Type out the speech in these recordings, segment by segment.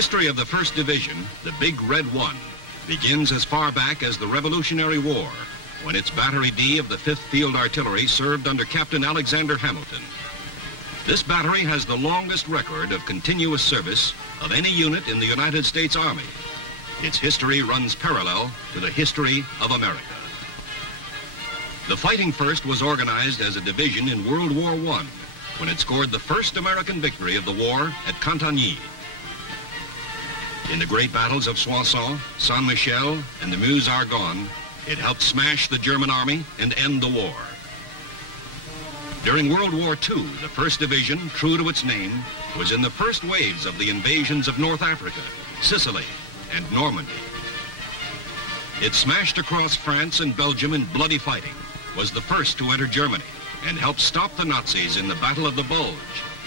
history of the 1st Division, the Big Red One, begins as far back as the Revolutionary War, when its Battery D of the 5th Field Artillery served under Captain Alexander Hamilton. This battery has the longest record of continuous service of any unit in the United States Army. Its history runs parallel to the history of America. The Fighting First was organized as a division in World War I, when it scored the first American victory of the war at Cantigny. In the great battles of Soissons, Saint-Michel, and the Meuse-Argonne, it helped smash the German army and end the war. During World War II, the 1st Division, true to its name, was in the first waves of the invasions of North Africa, Sicily, and Normandy. It smashed across France and Belgium in bloody fighting, was the first to enter Germany, and helped stop the Nazis in the Battle of the Bulge,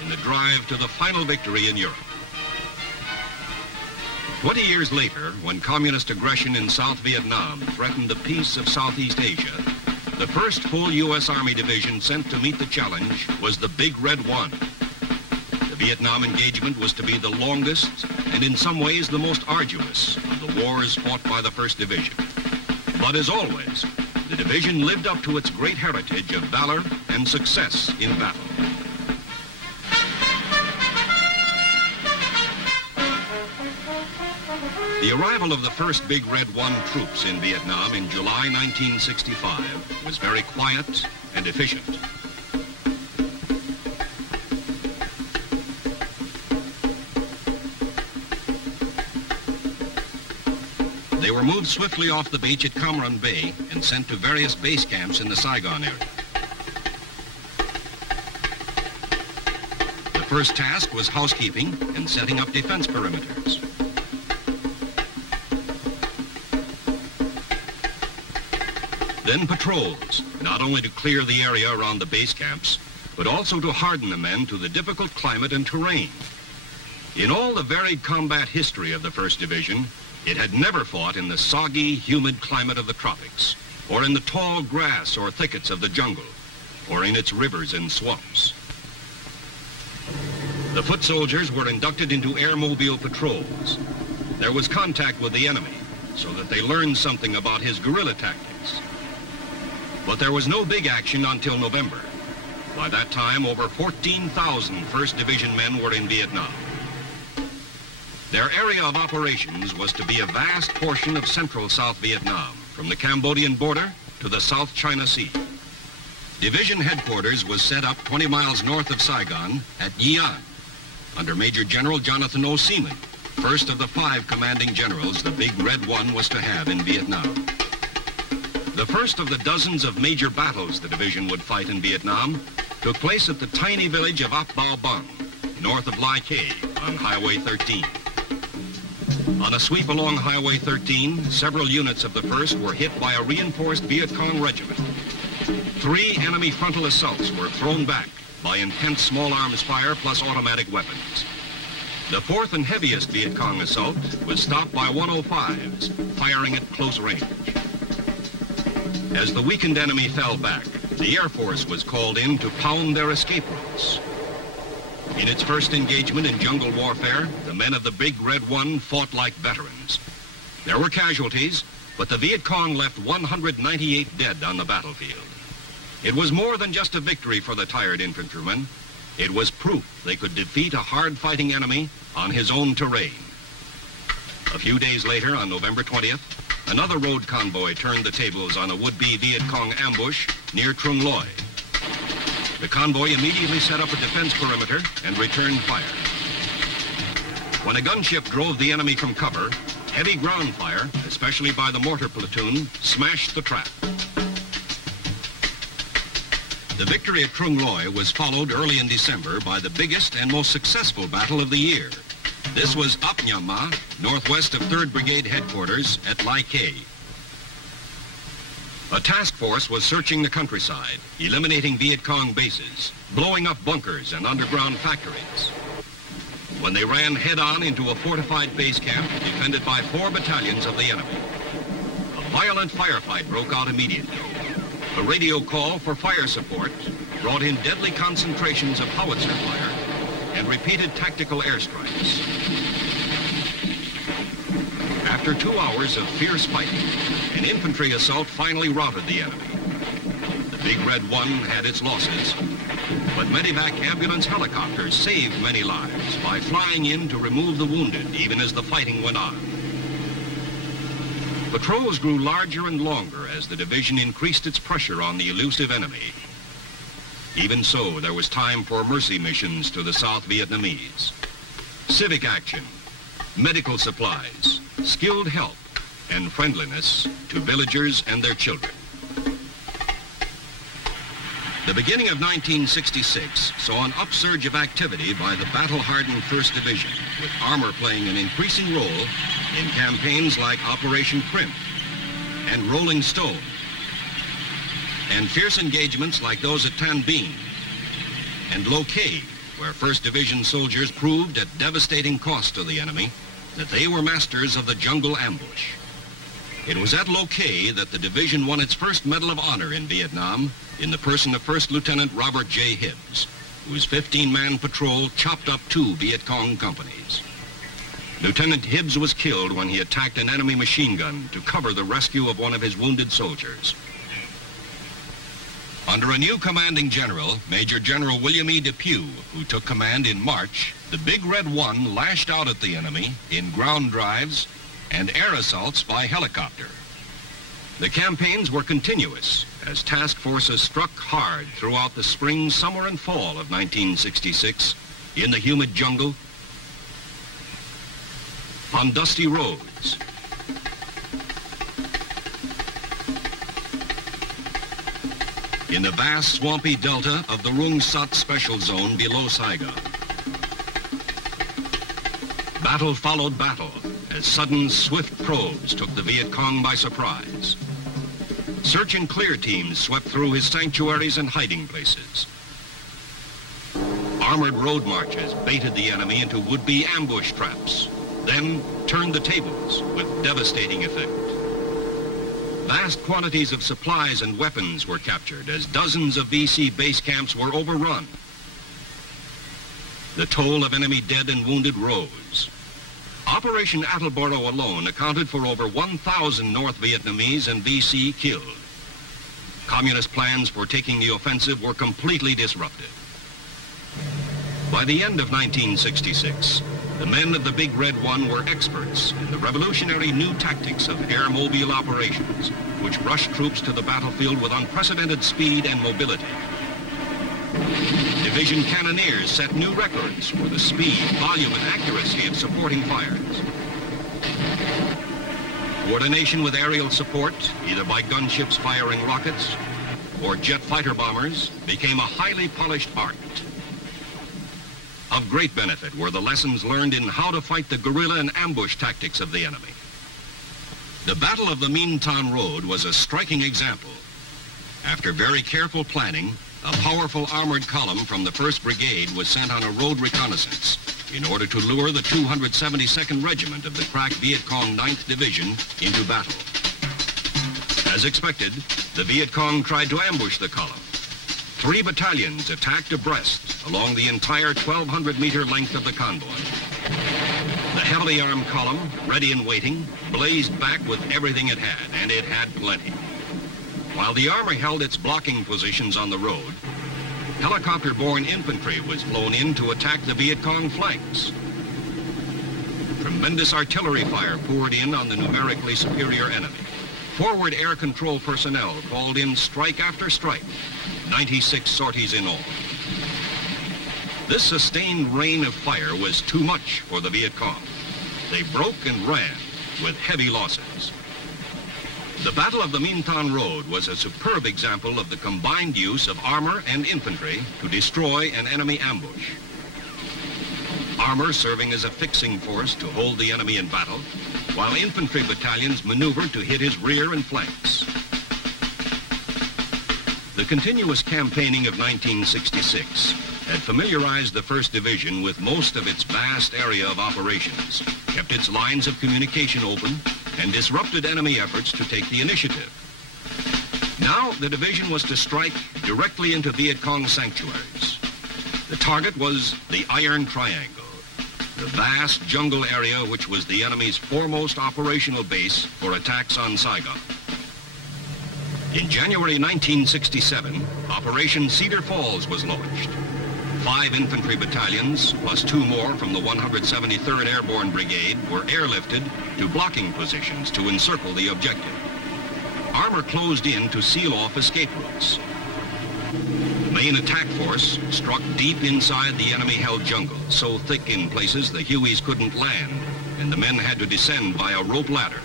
in the drive to the final victory in Europe. 20 years later, when communist aggression in South Vietnam threatened the peace of Southeast Asia, the first full U.S. Army division sent to meet the challenge was the Big Red One. The Vietnam engagement was to be the longest and in some ways the most arduous of the wars fought by the 1st Division. But as always, the division lived up to its great heritage of valor and success in battle. The arrival of the first Big Red One troops in Vietnam in July 1965 was very quiet and efficient. They were moved swiftly off the beach at Cam Ranh Bay and sent to various base camps in the Saigon area. The first task was housekeeping and setting up defense perimeters. Then patrols, not only to clear the area around the base camps, but also to harden the men to the difficult climate and terrain. In all the varied combat history of the 1st Division, it had never fought in the soggy, humid climate of the tropics, or in the tall grass or thickets of the jungle, or in its rivers and swamps. The foot soldiers were inducted into airmobile patrols. There was contact with the enemy, so that they learned something about his guerrilla tactics. But there was no big action until November. By that time, over 14,000 1st Division men were in Vietnam. Their area of operations was to be a vast portion of central South Vietnam, from the Cambodian border to the South China Sea. Division headquarters was set up 20 miles north of Saigon at Nha An, under Major General Jonathan O. Seaman, first of the 5 commanding generals the Big Red One was to have in Vietnam. The first of the dozens of major battles the division would fight in Vietnam took place at the tiny village of Ap Bao Bang, north of Lai Khe on Highway 13. On a sweep along Highway 13, several units of the 1st were hit by a reinforced Viet Cong regiment. 3 enemy frontal assaults were thrown back by intense small arms fire plus automatic weapons. The 4th and heaviest Viet Cong assault was stopped by 105s, firing at close range. As the weakened enemy fell back, the Air Force was called in to pound their escape routes. In its first engagement in jungle warfare, the men of the Big Red One fought like veterans. There were casualties, but the Viet Cong left 198 dead on the battlefield. It was more than just a victory for the tired infantrymen. It was proof they could defeat a hard-fighting enemy on his own terrain. A few days later, on November 20th, another road convoy turned the tables on a would-be Viet Cong ambush near Trung Loy. The convoy immediately set up a defense perimeter and returned fire. When a gunship drove the enemy from cover, heavy ground fire, especially by the mortar platoon, smashed the trap. The victory at Trung Loy was followed early in December by the biggest and most successful battle of the year. This was Ap Nha Ma, northwest of 3rd Brigade headquarters at Lai Khe. A task force was searching the countryside, eliminating Viet Cong bases, blowing up bunkers and underground factories. When they ran head-on into a fortified base camp defended by 4 battalions of the enemy. A violent firefight broke out immediately. A radio call for fire support brought in deadly concentrations of howitzer fire and repeated tactical airstrikes. After 2 hours of fierce fighting, an infantry assault finally routed the enemy. The Big Red One had its losses, but medevac ambulance helicopters saved many lives by flying in to remove the wounded even as the fighting went on. Patrols grew larger and longer as the division increased its pressure on the elusive enemy. Even so, there was time for mercy missions to the South Vietnamese. Civic action, medical supplies, skilled help, and friendliness to villagers and their children. The beginning of 1966 saw an upsurge of activity by the battle-hardened 1st Division, with armor playing an increasing role in campaigns like Operation Crimp and Rolling Stone, and fierce engagements like those at Tan Binh and Lo Cai, where 1st Division soldiers proved at devastating cost to the enemy that they were masters of the jungle ambush. It was at Lo Cai that the division won its first Medal of Honor in Vietnam in the person of 1st Lieutenant Robert J. Hibbs, whose 15-man patrol chopped up 2 Viet Cong companies. Lieutenant Hibbs was killed when he attacked an enemy machine gun to cover the rescue of one of his wounded soldiers. Under a new commanding general, Major General William E. Depew, who took command in March, the Big Red One lashed out at the enemy in ground drives and air assaults by helicopter. The campaigns were continuous as task forces struck hard throughout the spring, summer, and fall of 1966 in the humid jungle, on dusty roads, in the vast swampy delta of the Rung Sat Special Zone below Saigon. Battle followed battle as sudden, swift probes took the Viet Cong by surprise. Search and clear teams swept through his sanctuaries and hiding places. Armored road marches baited the enemy into would-be ambush traps, then turned the tables with devastating effect. Vast quantities of supplies and weapons were captured as dozens of VC base camps were overrun. The toll of enemy dead and wounded rose. Operation Attleboro alone accounted for over 1,000 North Vietnamese and VC killed. Communist plans for taking the offensive were completely disrupted. By the end of 1966, the men of the Big Red One were experts in the revolutionary new tactics of air-mobile operations, which rushed troops to the battlefield with unprecedented speed and mobility. Division cannoneers set new records for the speed, volume, and accuracy of supporting fires. Coordination with aerial support, either by gunships firing rockets or jet fighter bombers, became a highly polished art. Of great benefit were the lessons learned in how to fight the guerrilla and ambush tactics of the enemy. The Battle of the Minh Thanh Road was a striking example. After very careful planning, a powerful armored column from the 1st Brigade was sent on a road reconnaissance in order to lure the 272nd Regiment of the crack Viet Cong 9th Division into battle. As expected, the Viet Cong tried to ambush the column. 3 battalions attacked abreast along the entire 1,200-meter length of the convoy. The heavily armed column, ready and waiting, blazed back with everything it had, and it had plenty. While the armor held its blocking positions on the road, helicopter-borne infantry was flown in to attack the Viet Cong flanks. Tremendous artillery fire poured in on the numerically superior enemy. Forward air control personnel called in strike after strike, 96 sorties in all. This sustained rain of fire was too much for the Viet Cong. They broke and ran with heavy losses. The Battle of the Minh Thanh Road was a superb example of the combined use of armor and infantry to destroy an enemy ambush. Armor serving as a fixing force to hold the enemy in battle, while infantry battalions maneuvered to hit his rear and flanks. The continuous campaigning of 1966 had familiarized the 1st Division with most of its vast area of operations, kept its lines of communication open, and disrupted enemy efforts to take the initiative. Now, the division was to strike directly into Viet Cong sanctuaries. The target was the Iron Triangle, the vast jungle area which was the enemy's foremost operational base for attacks on Saigon. In January 1967, Operation Cedar Falls was launched. 5 infantry battalions, plus 2 more from the 173rd Airborne Brigade, were airlifted to blocking positions to encircle the objective. Armor closed in to seal off escape routes. The main attack force struck deep inside the enemy-held jungle, so thick in places the Hueys couldn't land, and the men had to descend by a rope ladder.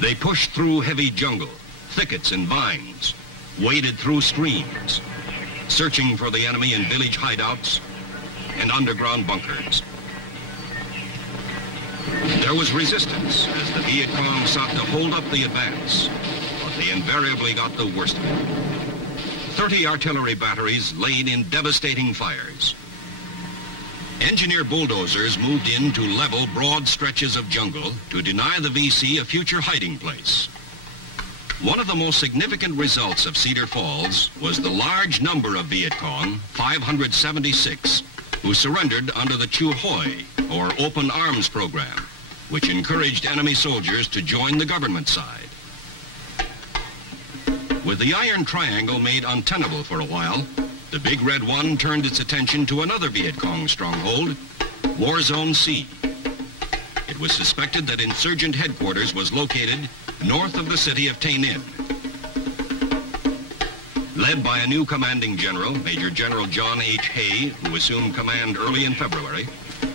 They pushed through heavy jungle, thickets and vines, waded through streams, searching for the enemy in village hideouts and underground bunkers. There was resistance as the Viet Cong sought to hold up the advance, but they invariably got the worst of it. 30 artillery batteries laid in devastating fires. Engineer bulldozers moved in to level broad stretches of jungle to deny the VC a future hiding place. One of the most significant results of Cedar Falls was the large number of Viet Cong, 576, who surrendered under the Chu Hoi, or Open Arms Program, which encouraged enemy soldiers to join the government side. With the Iron Triangle made untenable for a while, the Big Red One turned its attention to another Viet Cong stronghold, War Zone C. It was suspected that insurgent headquarters was located north of the city of Tay Ninh. Led by a new commanding general, Major General John H. Hay, who assumed command early in February,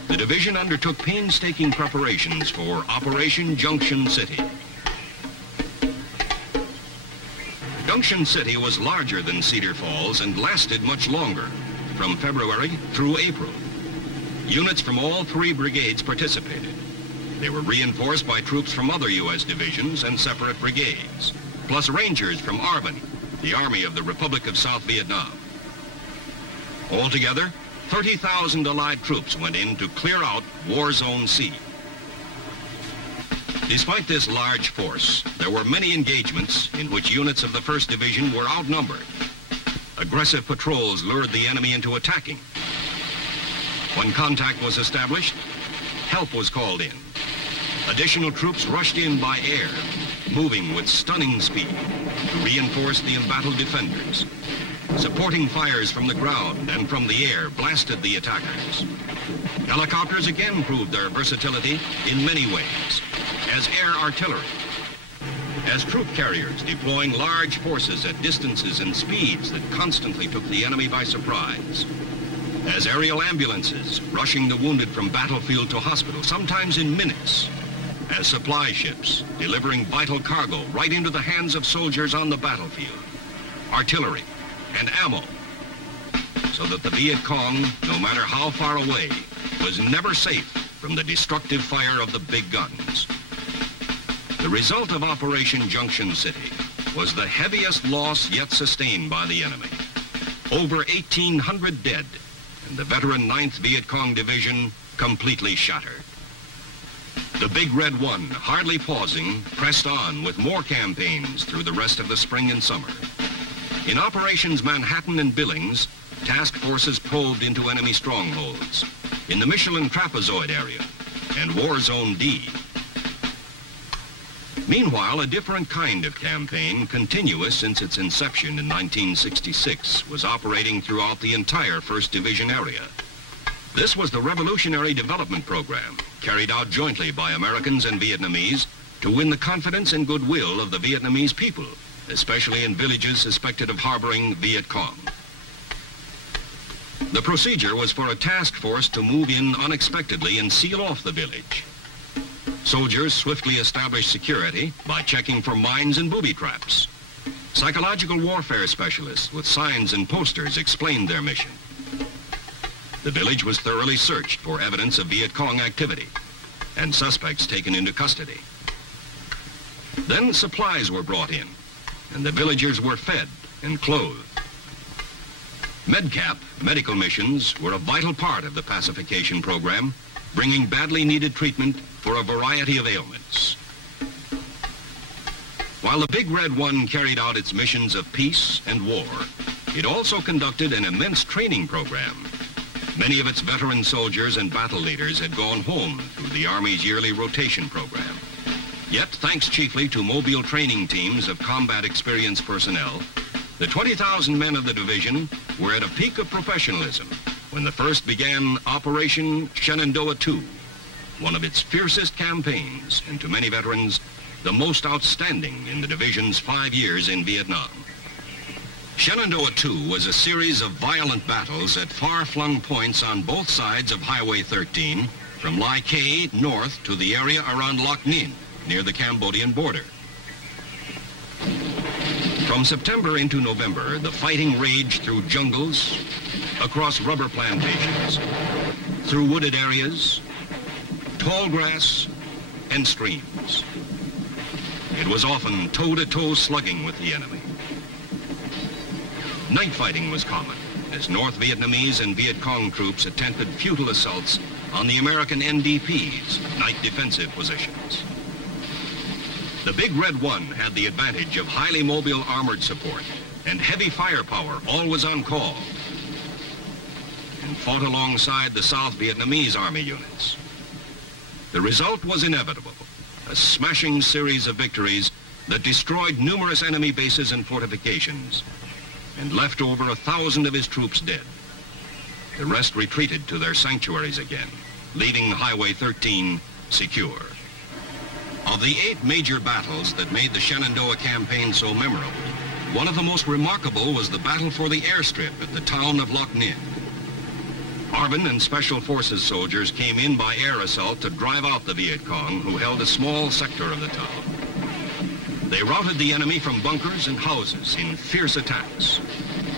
the division undertook painstaking preparations for Operation Junction City. Junction City was larger than Cedar Falls and lasted much longer, from February through April. Units from all 3 brigades participated. They were reinforced by troops from other U.S. divisions and separate brigades, plus rangers from Albany, the Army of the Republic of South Vietnam. Altogether, 30,000 Allied troops went in to clear out War Zone C. Despite this large force, there were many engagements in which units of the 1st Division were outnumbered. Aggressive patrols lured the enemy into attacking. When contact was established, help was called in. Additional troops rushed in by air, moving with stunning speed to reinforce the embattled defenders. Supporting fires from the ground and from the air blasted the attackers. Helicopters again proved their versatility in many ways, as air artillery, as troop carriers deploying large forces at distances and speeds that constantly took the enemy by surprise, as aerial ambulances rushing the wounded from battlefield to hospital, sometimes in minutes, as supply ships delivering vital cargo right into the hands of soldiers on the battlefield, artillery and ammo, so that the Viet Cong, no matter how far away, was never safe from the destructive fire of the big guns. The result of Operation Junction City was the heaviest loss yet sustained by the enemy. Over 1,800 dead, and the veteran 9th Viet Cong Division completely shattered. The Big Red One, hardly pausing, pressed on with more campaigns through the rest of the spring and summer. In Operations Manhattan and Billings, task forces probed into enemy strongholds in the Michelin Trapezoid area and War Zone D. Meanwhile, a different kind of campaign, continuous since its inception in 1966, was operating throughout the entire 1st Division area. This was the Revolutionary Development Program, carried out jointly by Americans and Vietnamese to win the confidence and goodwill of the Vietnamese people, especially in villages suspected of harboring Viet Cong. The procedure was for a task force to move in unexpectedly and seal off the village. Soldiers swiftly established security by checking for mines and booby traps. Psychological warfare specialists with signs and posters explained their mission. The village was thoroughly searched for evidence of Viet Cong activity and suspects taken into custody. Then supplies were brought in, and the villagers were fed and clothed. MedCap, medical missions, were a vital part of the pacification program, bringing badly needed treatment for a variety of ailments. While the Big Red One carried out its missions of peace and war, it also conducted an immense training program. Many of its veteran soldiers and battle leaders had gone home through the Army's yearly rotation program. Yet, thanks chiefly to mobile training teams of combat experienced personnel, the 20,000 men of the division were at a peak of professionalism when the first began Operation Shenandoah II, one of its fiercest campaigns, and to many veterans, the most outstanding in the division's 5 years in Vietnam. Shenandoah II was a series of violent battles at far-flung points on both sides of Highway 13, from Lai Khe north to the area around Loc Ninh, near the Cambodian border. From September into November, the fighting raged through jungles, across rubber plantations, through wooded areas, tall grass, and streams. It was often toe-to-toe slugging with the enemy. Night fighting was common, as North Vietnamese and Viet Cong troops attempted futile assaults on the American NDP's night defensive positions. The Big Red One had the advantage of highly mobile armored support and heavy firepower always on call, and fought alongside the South Vietnamese Army units. The result was inevitable, a smashing series of victories that destroyed numerous enemy bases and fortifications and left over 1,000 of his troops dead. The rest retreated to their sanctuaries again, leaving Highway 13 secure. Of the 8 major battles that made the Shenandoah campaign so memorable, one of the most remarkable was the battle for the airstrip at the town of Loc Ninh. ARVN and Special Forces soldiers came in by air assault to drive out the Viet Cong, who held a small sector of the town. They routed the enemy from bunkers and houses in fierce attacks.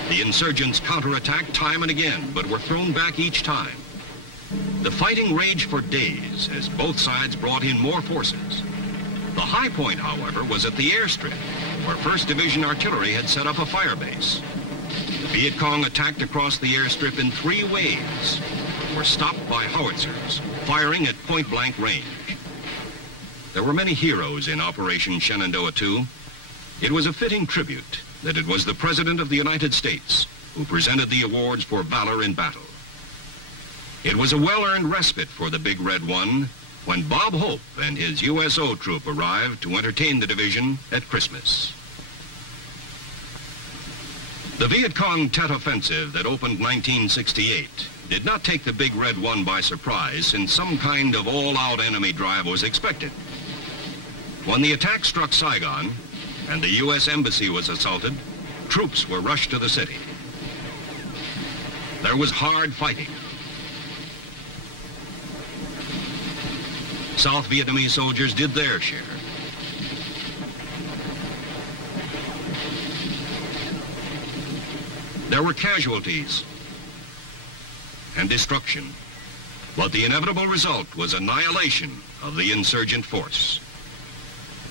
The insurgents counterattacked time and again, but were thrown back each time. The fighting raged for days as both sides brought in more forces. The high point, however, was at the airstrip, where 1st Division Artillery had set up a fire base. The Viet Cong attacked across the airstrip in 3 waves, but were stopped by howitzers, firing at point-blank range. There were many heroes in Operation Shenandoah II. It was a fitting tribute that it was the President of the United States who presented the awards for valor in battle. It was a well-earned respite for the Big Red One when Bob Hope and his USO troop arrived to entertain the division at Christmas. The Viet Cong Tet Offensive that opened 1968 did not take the Big Red One by surprise, since some kind of all-out enemy drive was expected. When the attack struck Saigon and the U.S. Embassy was assaulted, troops were rushed to the city. There was hard fighting. South Vietnamese soldiers did their share. There were casualties and destruction, but the inevitable result was annihilation of the insurgent force.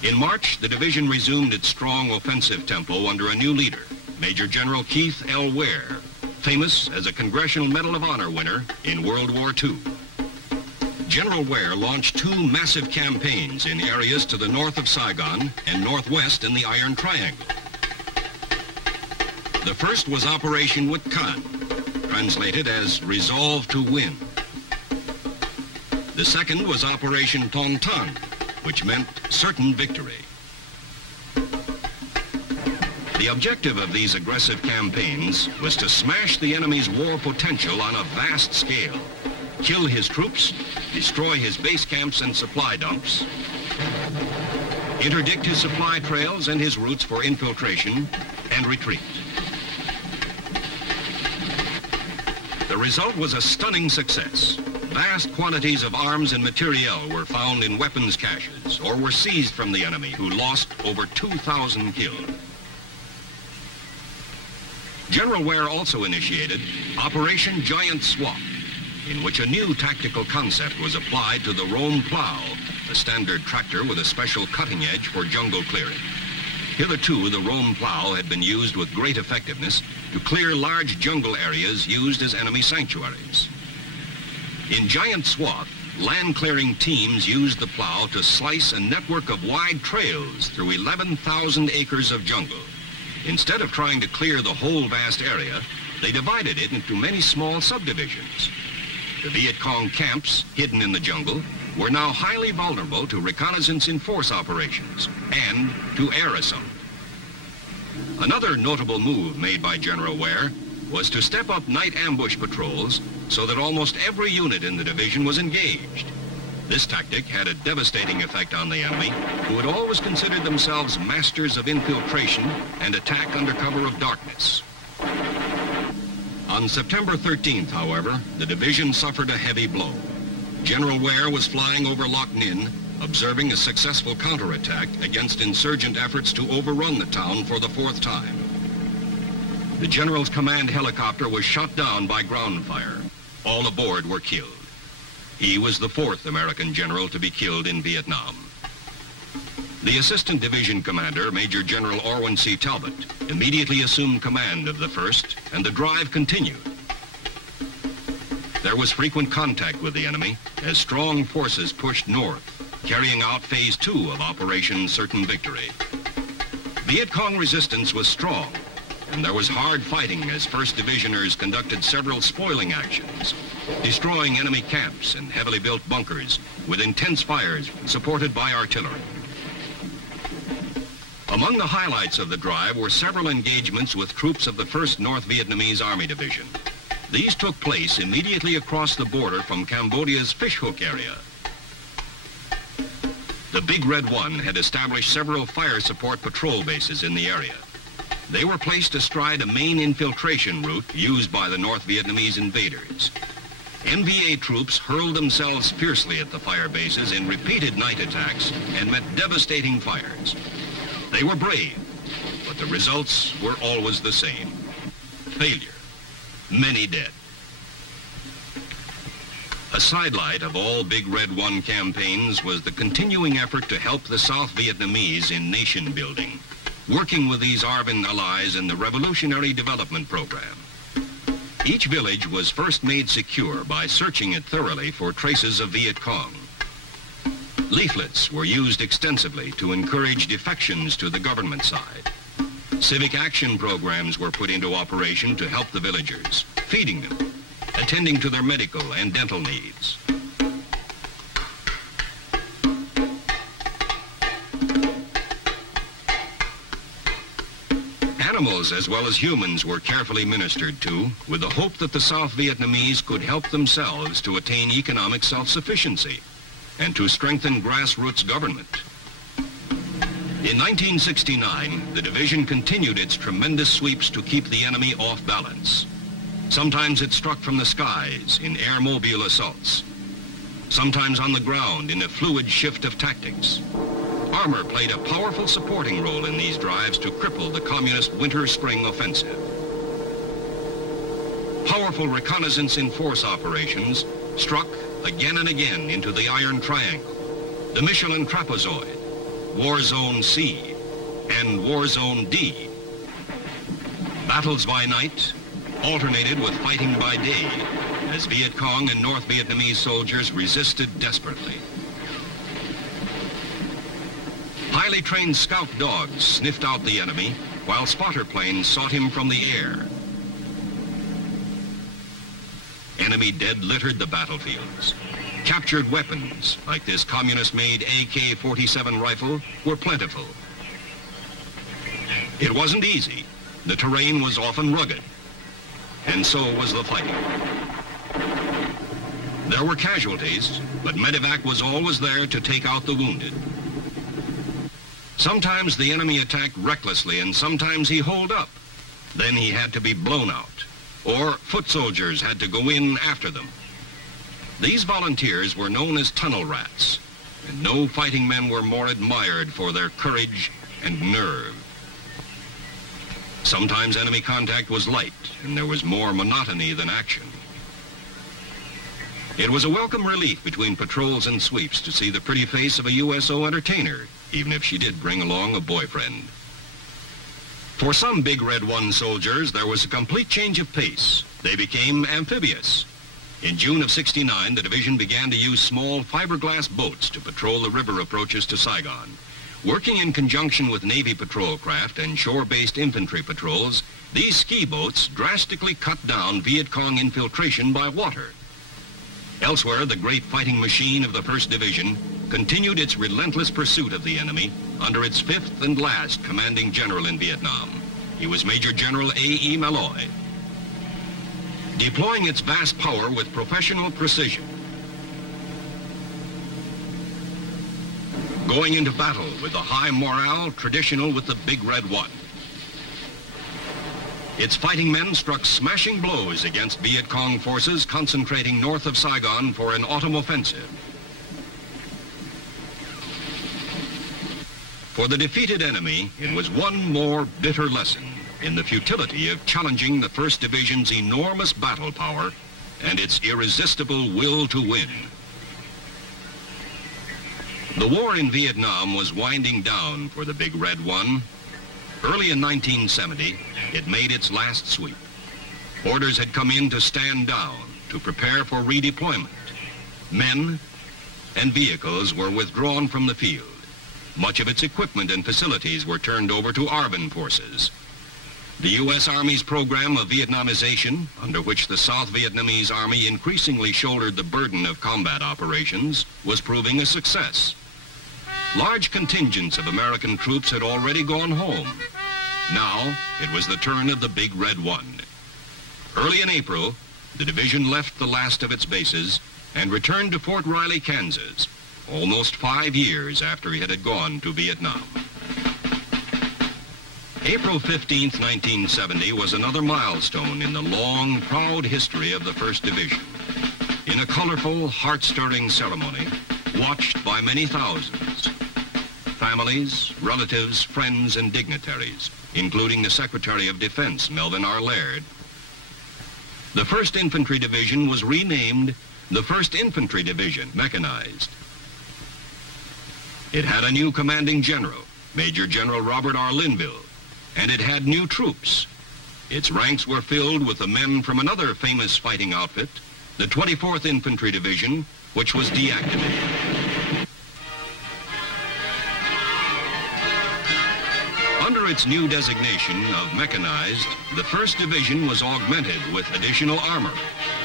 In March, the division resumed its strong offensive tempo under a new leader, Major General Keith L. Ware, famous as a Congressional Medal of Honor winner in World War II. General Ware launched 2 massive campaigns in areas to the north of Saigon and northwest in the Iron Triangle. The first was Operation Wit Can, translated as Resolve to Win. The second was Operation Ton Ton, which meant certain victory. The objective of these aggressive campaigns was to smash the enemy's war potential on a vast scale, kill his troops, destroy his base camps and supply dumps, interdict his supply trails and his routes for infiltration, and retreat. The result was a stunning success. Vast quantities of arms and materiel were found in weapons caches or were seized from the enemy, who lost over 2,000 killed. General Ware also initiated Operation Giant Swap, in which a new tactical concept was applied to the Rome plow, a standard tractor with a special cutting edge for jungle clearing. Hitherto, the Rome plow had been used with great effectiveness to clear large jungle areas used as enemy sanctuaries. In Giant Swath, land-clearing teams used the plow to slice a network of wide trails through 11,000 acres of jungle. Instead of trying to clear the whole vast area, they divided it into many small subdivisions. The Viet Cong camps, hidden in the jungle, were now highly vulnerable to reconnaissance in force operations and to air assault. Another notable move made by General Ware was to step up night ambush patrols so that almost every unit in the division was engaged. This tactic had a devastating effect on the enemy, who had always considered themselves masters of infiltration and attack under cover of darkness. On September 13th, however, the division suffered a heavy blow. General Ware was flying over Loc Ninh, observing a successful counterattack against insurgent efforts to overrun the town for the fourth time. The general's command helicopter was shot down by ground fire. All aboard were killed. He was the fourth American general to be killed in Vietnam. The assistant division commander, Major General Orwin C. Talbot, immediately assumed command of the 1st, and the drive continued. There was frequent contact with the enemy as strong forces pushed north, carrying out Phase 2 of Operation Certain Victory. Viet Cong resistance was strong, and there was hard fighting as 1st Divisioners conducted several spoiling actions, destroying enemy camps and heavily built bunkers with intense fires supported by artillery. Among the highlights of the drive were several engagements with troops of the 1st North Vietnamese Army Division. These took place immediately across the border from Cambodia's Fishhook area. The Big Red One had established several fire support patrol bases in the area. They were placed astride a main infiltration route used by the North Vietnamese invaders. NVA troops hurled themselves fiercely at the fire bases in repeated night attacks and met devastating fires. They were brave, but the results were always the same. Failure. Many dead. A sidelight of all Big Red One campaigns was the continuing effort to help the South Vietnamese in nation building, working with these ARVN allies in the Revolutionary Development Program. Each village was first made secure by searching it thoroughly for traces of Viet Cong. Leaflets were used extensively to encourage defections to the government side. Civic action programs were put into operation to help the villagers, feeding them, attending to their medical and dental needs. Animals as well as humans were carefully ministered to with the hope that the South Vietnamese could help themselves to attain economic self-sufficiency and to strengthen grassroots government. In 1969, the division continued its tremendous sweeps to keep the enemy off balance. Sometimes it struck from the skies in airmobile assaults, sometimes on the ground in a fluid shift of tactics. Armor played a powerful supporting role in these drives to cripple the communist winter-spring offensive. Powerful reconnaissance in force operations struck again and again into the Iron Triangle, the Michelin Trapezoid, War Zone C, and War Zone D. Battles by night alternated with fighting by day as Viet Cong and North Vietnamese soldiers resisted desperately. Highly trained scout dogs sniffed out the enemy while spotter planes sought him from the air. Enemy dead littered the battlefields. Captured weapons, like this communist-made AK-47 rifle, were plentiful. It wasn't easy. The terrain was often rugged, and so was the fighting. There were casualties, but medevac was always there to take out the wounded. Sometimes the enemy attacked recklessly, and sometimes he holed up. Then he had to be blown out, or foot soldiers had to go in after them. These volunteers were known as tunnel rats, and no fighting men were more admired for their courage and nerve. Sometimes enemy contact was light, and there was more monotony than action. It was a welcome relief between patrols and sweeps to see the pretty face of a USO entertainer, even if she did bring along a boyfriend. For some Big Red One soldiers, there was a complete change of pace. They became amphibious. In June of '69, the division began to use small fiberglass boats to patrol the river approaches to Saigon, Working in conjunction with Navy patrol craft and shore-based infantry patrols, these ski boats drastically cut down Viet Cong infiltration by water. Elsewhere, the great fighting machine of the 1st Division continued its relentless pursuit of the enemy under its 5th and last commanding general in Vietnam. He was Major General A.E. Malloy. Deploying its vast power with professional precision, going into battle with the high morale traditional with the Big Red One. Its fighting men struck smashing blows against Viet Cong forces concentrating north of Saigon for an autumn offensive. For the defeated enemy, it was one more bitter lesson in the futility of challenging the 1st Division's enormous battle power and its irresistible will to win. The war in Vietnam was winding down for the Big Red One. Early in 1970, it made its last sweep. Orders had come in to stand down, to prepare for redeployment. Men and vehicles were withdrawn from the field. Much of its equipment and facilities were turned over to ARVN forces. The U.S. Army's program of Vietnamization, under which the South Vietnamese Army increasingly shouldered the burden of combat operations, was proving a success. Large contingents of American troops had already gone home. Now, it was the turn of the Big Red One. Early in April, the division left the last of its bases and returned to Fort Riley, Kansas, almost 5 years after it had gone to Vietnam. April 15th, 1970 was another milestone in the long, proud history of the 1st Division. In a colorful, heart-stirring ceremony, watched by many thousands, families, relatives, friends, and dignitaries, including the Secretary of Defense, Melvin R. Laird, the 1st Infantry Division was renamed the 1st Infantry Division, mechanized. It had a new commanding general, Major General Robert R. Linville, and it had new troops. Its ranks were filled with the men from another famous fighting outfit, the 24th Infantry Division, which was deactivated. Under its new designation of mechanized, the 1st Division was augmented with additional armor,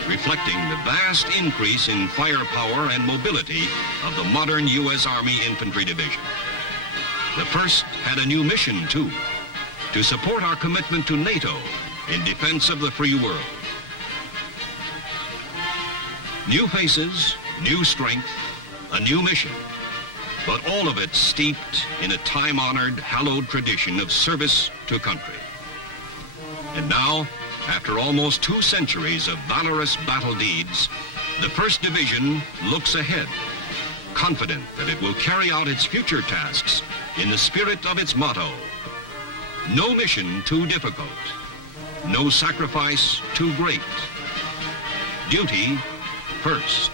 reflecting the vast increase in firepower and mobility of the modern U.S. Army Infantry Division. The 1st had a new mission, too, to support our commitment to NATO in defense of the free world. New faces, new strength, a new mission, but all of it steeped in a time-honored, hallowed tradition of service to country. And now, after almost 2 centuries of valorous battle deeds, the 1st Division looks ahead, confident that it will carry out its future tasks in the spirit of its motto: no mission too difficult, no sacrifice too great, duty first.